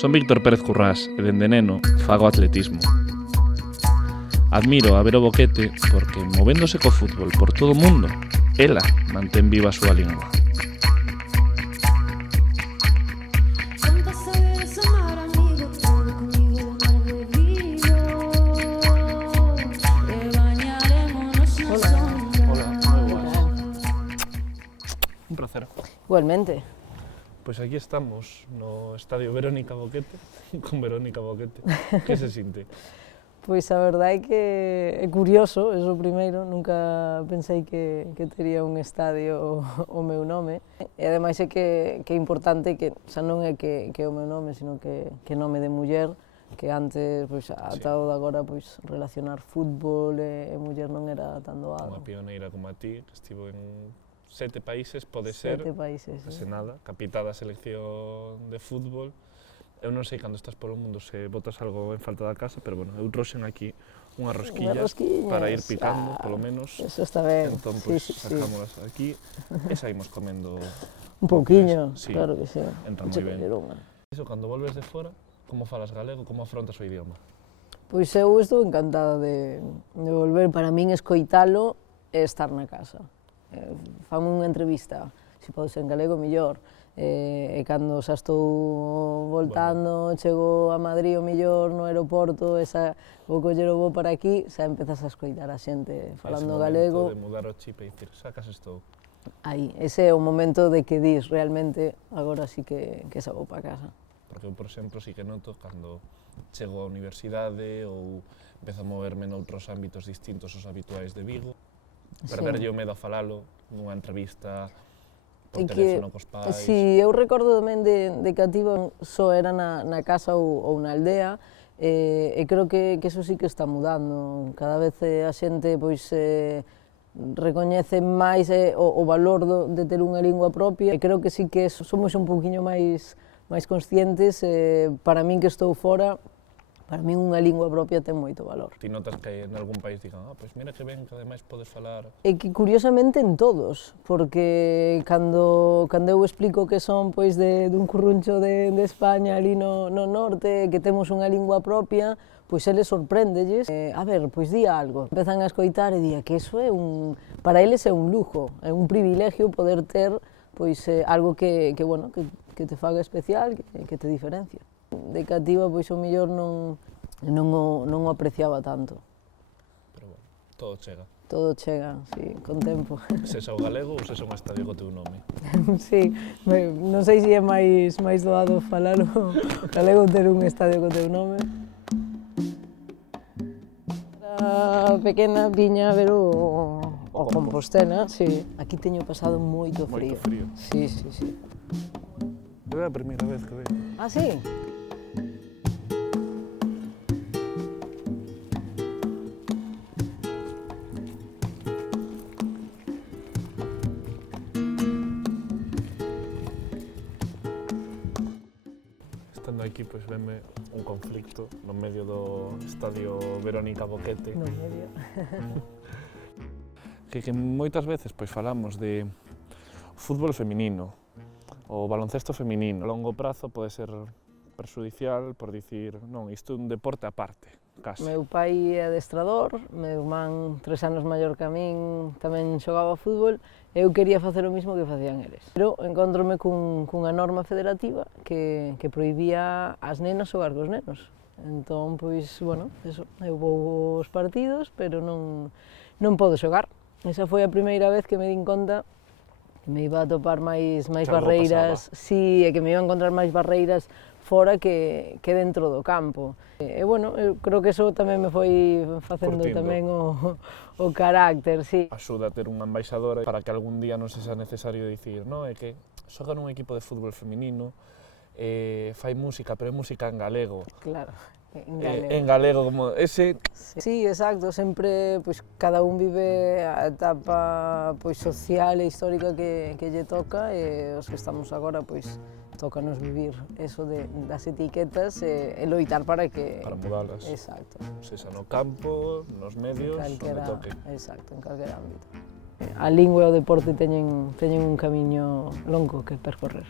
Son Víctor Pérez Currás e dende neno fago atletismo. Admiro a Vero Boquete porque, movéndose co fútbol por todo o mundo, ela mantén viva a súa lingua. Un placer. Igualmente. Pois aquí estamos no Estadio Verónica Boquete, con Verónica Boquete. Que se sinte? Pois a verdade é que é curioso, é o primeiro, nunca pensei que tería un estadio o meu nome. E ademais é que é importante que xa non é que o meu nome, sino que nome de muller, que antes, pois, ata o de agora, pois, relacionar fútbol e muller non era tan doado. Unha pioneira como a ti, que estivo en 7 países, pode ser, 7 países, case nada, capitá da selección de fútbol. Eu non sei cando estás polo mundo se botas algo en falta da casa, pero bueno, eu trouxen aquí unhas rosquillas para ir picando, polo menos. Eso está ben. Entón, pois, sacámolas aquí e saímos comendo un pouquiño, sí, claro que sí. Entra moi ben. Iso, cando volves de fora, como falas galego, como afrontas o idioma? Pois eu estou encantada de volver. Para min, escoitalo é estar na casa. Fame unha entrevista, se pode ser en galego, mellor. E cando xa estou voltando, chego a Madrid o mellor no aeroporto, vou coller o voo para aquí, xa empezas a escoitar a xente falando galego. Ese momento de mudar o chip e dicir, sacas estou. Aí, ese é o momento de que dis, realmente, agora sí que xa vou para casa. Porque eu, por exemplo, sí que noto cando chego á universidade ou empezo a moverme noutros ámbitos distintos aos habituais de Vigo, perderlle o medo a falalo nunha entrevista, por teléfono cos pais. Si, eu recordo tamén de cativo, só era na casa ou na aldea, e creo que eso sí que está mudando. Cada vez a xente recoñece máis o valor de ter unha lingua propia, e creo que sí que somos un pouquiño máis conscientes. Para min, que estou fora, para min unha lingua propia ten moito valor. Ti notas que en algún país digan, pois mira que ben, que ademais podes falar... E que curiosamente en todos, porque cando eu explico que son pois dun curruncho de España, ali no norte, que temos unha lingua propia, pois eles sorpréndelles. A ver, pois di algo. Empezan a escoitar e di que eso para eles é un lujo, é un privilegio poder ter pois algo que te faga especial, que te diferencia. De cativa, pois, o mellor non o apreciaba tanto. Pero bueno, todo chega. Todo chega, sí, con tempo. Sexa o galego ou sexa un estadio co teu nome? Sí, non sei se é máis doado falar o galego ou ter un estadio co teu nome. A pequena viña a ver o Compostela, sí. Aquí teño pasado moito frío. Moito frío? Sí, sí, sí. É a primeira vez que venho. Ah, sí? Estando aquí, pois, veme un conflicto no medio do Estadio Verónica Boquete. No medio. Que moitas veces pois falamos de fútbol feminino, o baloncesto feminino. A longo prazo pode ser perxudicial por dicir, non, isto é un deporte aparte, case. Meu pai é adestrador, meu irmán 3 anos maior que a min tamén xogaba fútbol, e eu quería facer o mismo que facían eles. Pero encontrome cunha norma federativa que prohibía as nenas xogar cos nenos. Entón, pois, bueno, eso, eu vou aos partidos, pero non podo xogar. Esa foi a primeira vez que me din conta que me iba a topar máis barreiras, sí, e que me iba a encontrar máis barreiras fora que dentro do campo. E, bueno, eu creo que eso tamén me foi facendo tamén o carácter, sí. Axuda a ter unha embaixadora para que algún día non sexa necesario dicir, non, é que xoga nun equipo de fútbol feminino, fai música, pero é música en galego. Claro, en galego. En galego, como ese... Sí, exacto, sempre, pois, cada un vive a etapa pois, social e histórica que lle toca, e os que estamos agora, pois, tócanos vivir eso das etiquetas e loitar para mudalas. Exacto. Sexa no campo, nos medios, onde toque. Exacto, en calquera ámbito. A lingua e o deporte teñen un camiño longo que percorrer.